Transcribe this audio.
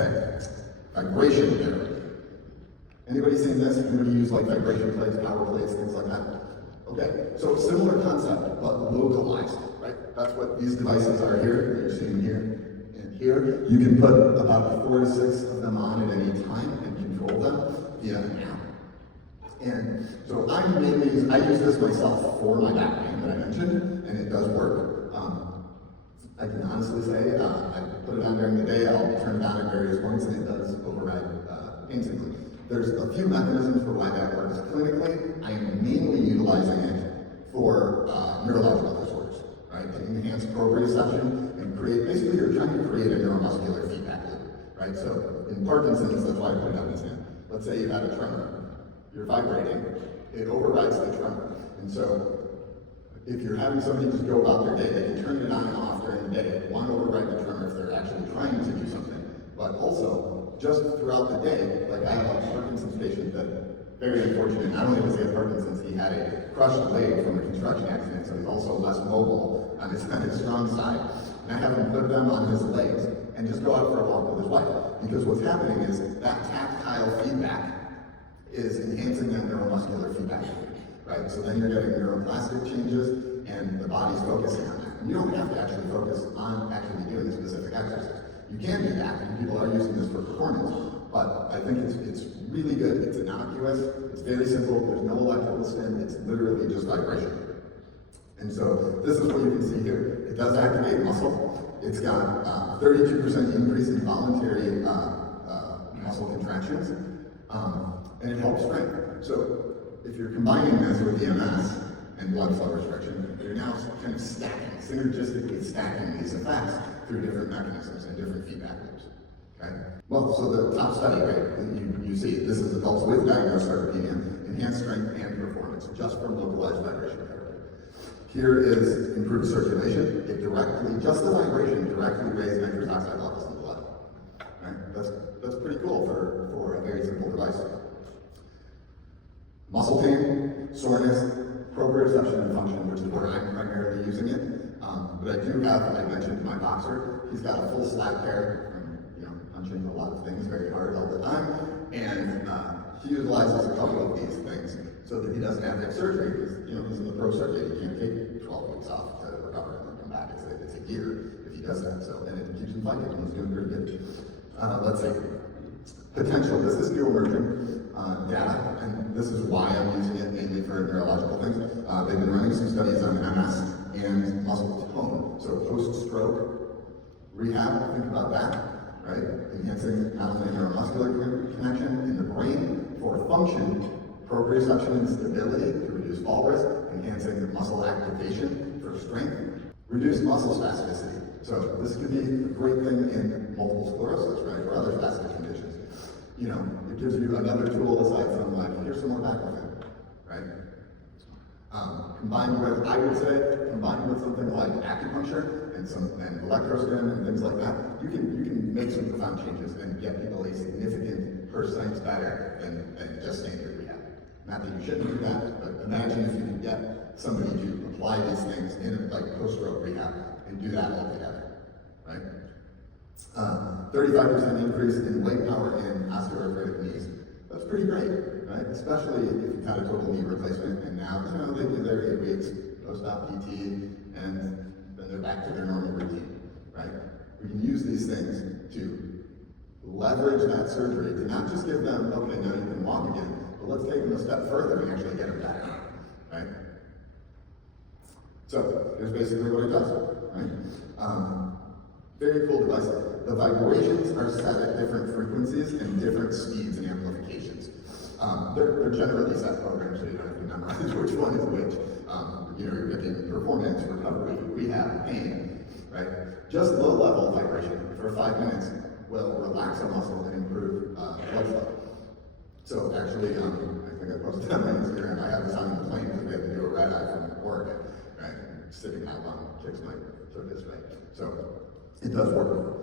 Okay, vibration therapy. Anybody seen this? Anybody use like vibration plates, power plates, things like that? Okay, so similar concept, but localized, right? That's what these devices are here, that you're seeing here and here. You can put about 4 to 6 of them on at any time and control them via an app. And so I use this myself for my back pain that I mentioned, and it does work. I can honestly say, I put it on during the day, I'll turn it on at various points, and it does override pain signals. There's a few mechanisms for why that works clinically. I am mainly utilizing it for neurological disorders, right? To enhance proprioception and basically you're trying to create a neuromuscular feedback loop, right? So in Parkinson's, that's why I put it on this hand. Let's say you have a tremor, you're vibrating, it overrides the tremor. And so if you're having somebody just go about their day, they can turn it on and off during the day. One, override the tremor if they're actually trying to do something, but also just throughout the day, like I have a Parkinson's patient that, very unfortunate, not only does he have Parkinson's, he had a crushed leg from a construction accident, so he's also less mobile on his strong side. And I have him put them on his legs and just go out for a walk with his wife. Because what's happening is that tactile feedback is enhancing that neuromuscular feedback, right? So then you're getting neuroplastic changes and the body's focusing on that. And you don't have to actually focus on actually doing a specific exercise. You can do that, and people are using this for performance, but I think it's really good. It's innocuous, it's very simple, there's no electrical stim, it's literally just vibration. And so this is what you can see here. It does activate muscle. It's got 32% increase in voluntary muscle contractions, and it helps strength. So if you're combining this with EMS and blood flow restriction, you're now kind of synergistically stacking these effects through different mechanisms and different feedback loops. Okay? Well, so the top study, right, you see, this is adults with diagnosed sarcopenia, enhanced strength and performance, just from localized vibration therapy. Here is improved circulation. It just the vibration directly raised nitrous oxide levels in the blood. Right? That's pretty cool for a very simple device. Muscle pain, soreness, proprioception and function, which is where I'm primarily using it. But I do have, I mentioned my boxer, he's got a full slap pair from, punching a lot of things very hard all the time. And he utilizes a couple of these things so that he doesn't have to have surgery because, he's in the pro circuit. He can't take 12 weeks off to recover and then come back. It's a year if he does that. So, and it keeps him fighting and he's doing pretty good. Let's see. Potential. This is new emerging data, and this is why I'm using it mainly for neurological things. They've been running some studies on MS and muscle tone. So post-stroke rehab, think about that, right? Enhancing not only neuromuscular connection in the brain for function, proprioception and stability to reduce fall risk, enhancing muscle activation for strength, reduce muscle spasticity. So this could be a great thing in multiple sclerosis, right, or other spastic conditions. It gives you another tool aside from here's some more baclofen, right? Combined with something like acupuncture and electrostim and things like that, you can make some profound changes and get people a significant percent better than just standard rehab. Not that you shouldn't do that, but imagine if you could get somebody to apply these things in post-stroke rehab and do that all together, right? 35% increase in leg power in osteoarthritic knees. That's pretty great, right? Especially if you've had a total knee replacement and now, they do their 8 weeks post-op PT and then they're back to their normal routine, right? We can use these things to leverage that surgery to not just give them, okay, now you can walk again, but let's take them a step further and actually get them back, right? So here's basically what it does, right? Very cool device. The vibrations are set at different frequencies and different speeds and amplifications. They're generally set programs, so you don't have to memorize which one is which. You're getting performance, recovery, rehab, pain, right? Just low-level vibration for 5 minutes will relax a muscle and improve blood flow. So actually, I think I posted on my Instagram, I have this on the plane because we had to do a red eye from Oregon, right? Sitting out on chicks might took this way. So it does work.